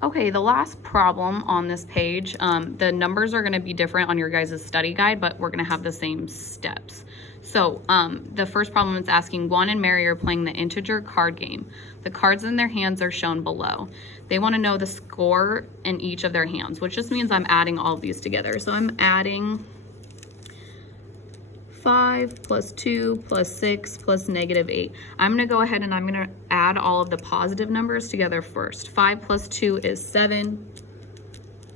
Okay, the last problem on this page, the numbers are gonna be different on your guys' study guide, but we're gonna have the same steps. So the first problem is asking, Juan and Mary are playing the integer card game. The cards in their hands are shown below. They wanna know the score in each of their hands, which just means I'm adding all of these together. So I'm adding 5 plus 2 plus 6 plus -8. I'm going to go ahead and I'm going to add all of the positive numbers together first. 5 plus 2 is 7,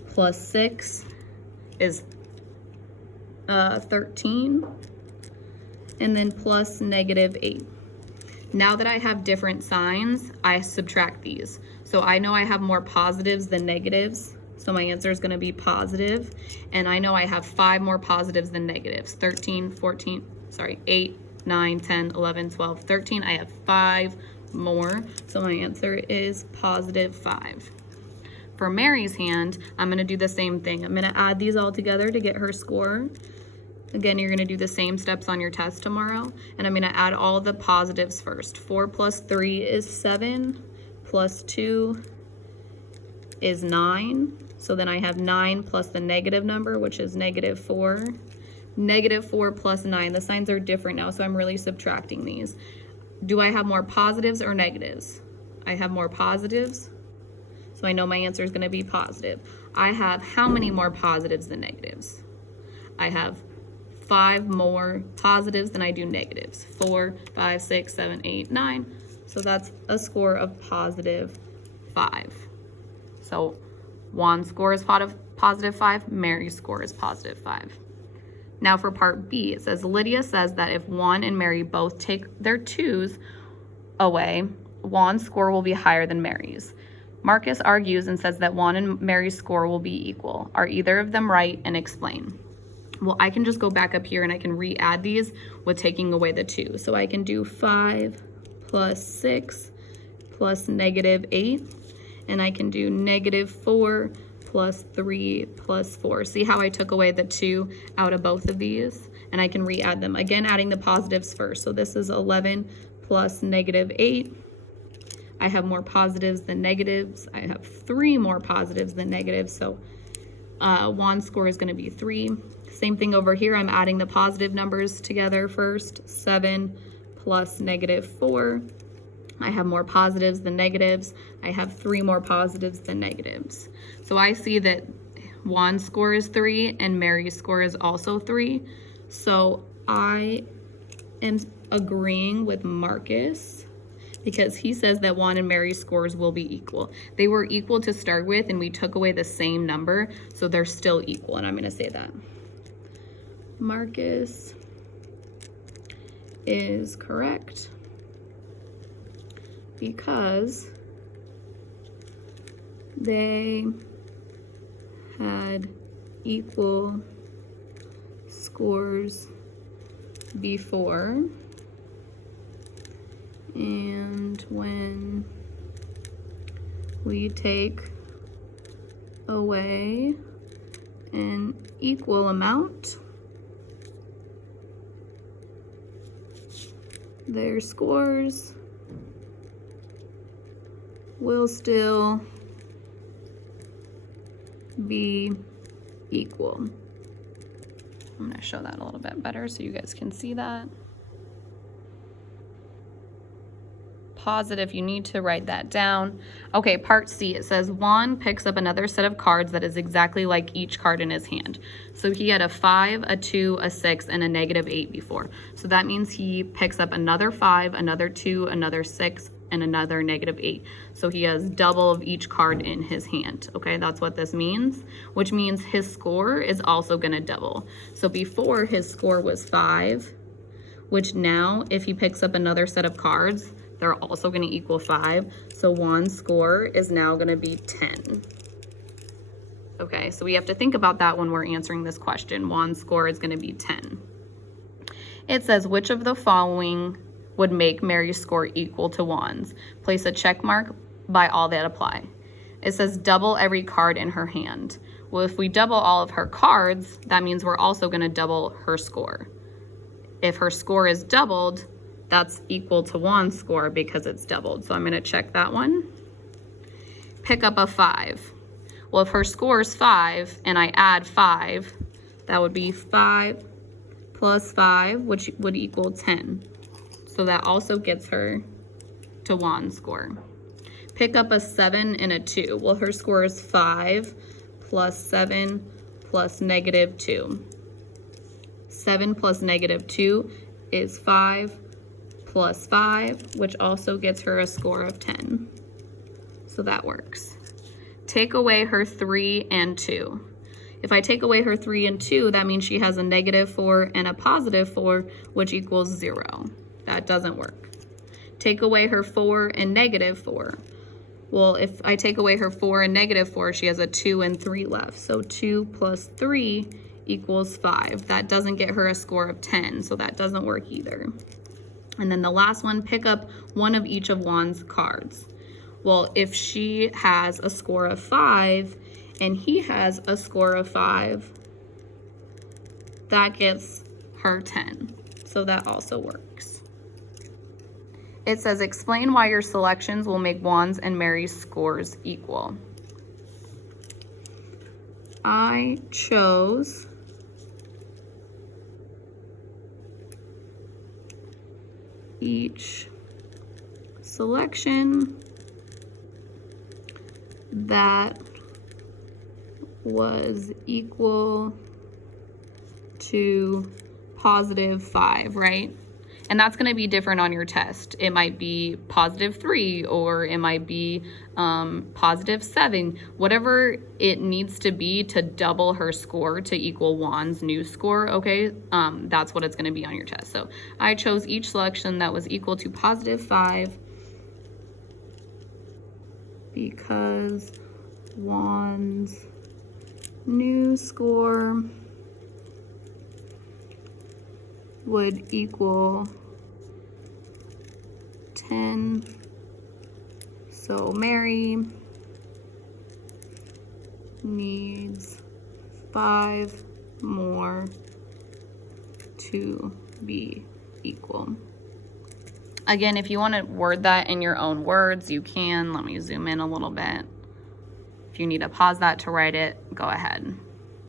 plus 6 is 13, and then plus -8. Now that I have different signs, I subtract these. So I know I have more positives than negatives. So my answer is going to be positive. And I know I have 5 more positives than negatives. 8, 9, 10, 11, 12, 13. I have 5 more. So my answer is positive 5. For Mary's hand, I'm going to do the same thing. I'm going to add these all together to get her score. Again, you're going to do the same steps on your test tomorrow. And I'm going to add all the positives first. 4 plus 3 is 7, plus 2 is 9. So then I have 9 plus the negative number, which is -4. -4 plus 9. The signs are different now, so I'm really subtracting these. Do I have more positives or negatives? I have more positives, so I know my answer is going to be positive. I have how many more positives than negatives? I have 5 more positives than I do negatives. 4, 5, 6, 7, 8, 9. So that's a score of positive 5. So Juan's score is positive 5, Mary's score is positive 5. Now for part B, it says, Lydia says that if Juan and Mary both take their 2s away, Juan's score will be higher than Mary's. Marcus argues and says that Juan and Mary's score will be equal. Are either of them right? And explain. Well, I can just go back up here and I can re-add these with taking away the 2. So I can do 5 plus 6 plus -8. And I can do -4 plus 3 plus 4. See how I took away the 2 out of both of these? And I can re-add them. Again, adding the positives first. So this is 11 plus -8. I have more positives than negatives. I have 3 more positives than negatives. So Juan's score is going to be 3. Same thing over here. I'm adding the positive numbers together first. 7 plus -4. I have more positives than negatives. I have 3 more positives than negatives. So I see that Juan's score is 3 and Mary's score is also 3. So I am agreeing with Marcus because he says that Juan and Mary's scores will be equal. They were equal to start with and we took away the same number, so they're still equal, and I'm going to say that. Marcus is correct, because they had equal scores before, and when we take away an equal amount, their scores will still be equal. I'm going to show that a little bit better so you guys can see that. Pause it if you need to write that down. Okay, part C, it says Juan picks up another set of cards that is exactly like each card in his hand. So he had a 5, a 2, a 6, and a -8 before. So that means he picks up another 5, another 2, another 6, and another -8. So he has double of each card in his hand. Okay, that's what this means, which means his score is also going to double. So before his score was 5, which now if he picks up another set of cards, they're also going to equal 5. So Juan's score is now going to be 10. Okay, so we have to think about that when we're answering this question. Juan's score is going to be 10. It says, which of the following would make Mary's score equal to Juan's? Place a check mark by all that apply. It says double every card in her hand. Well, if we double all of her cards, that means we're also going to double her score. If her score is doubled, that's equal to Juan's score because it's doubled. So I'm going to check that one. pick up a 5. Well, if her score is 5 and I add 5, that would be 5 plus 5, which would equal 10. So that also gets her to Juan's score. Pick up a 7 and a 2. Well, her score is 5 plus 7 plus negative 2. 7 plus negative 2 is 5 plus 5, which also gets her a score of 10. So that works. Take away her 3 and 2. If I take away her 3 and 2, that means she has a negative 4 and a positive 4, which equals 0. That doesn't work. Take away her 4 and negative 4. Well, if I take away her 4 and negative 4, she has a 2 and 3 left. So 2 plus 3 equals 5. That doesn't get her a score of 10, so that doesn't work either. And then the last one, pick up one of each of Juan's cards. Well, if she has a score of 5 and he has a score of 5, that gets her 10. So that also works. It says, explain why your selections will make Juan's and Mary's scores equal. I chose each selection that was equal to positive 5, right? And that's going to be different on your test. It might be positive 3, or it might be positive 7, whatever it needs to be to double her score to equal Juan's new score, okay? That's what it's going to be on your test. So I chose each selection that was equal to positive 5 because Juan's new score would equal 10. So Mary needs 5 more to be equal. Again, if you want to word that in your own words, you can. Let me zoom in a little bit. If you need to pause that to write it, go ahead.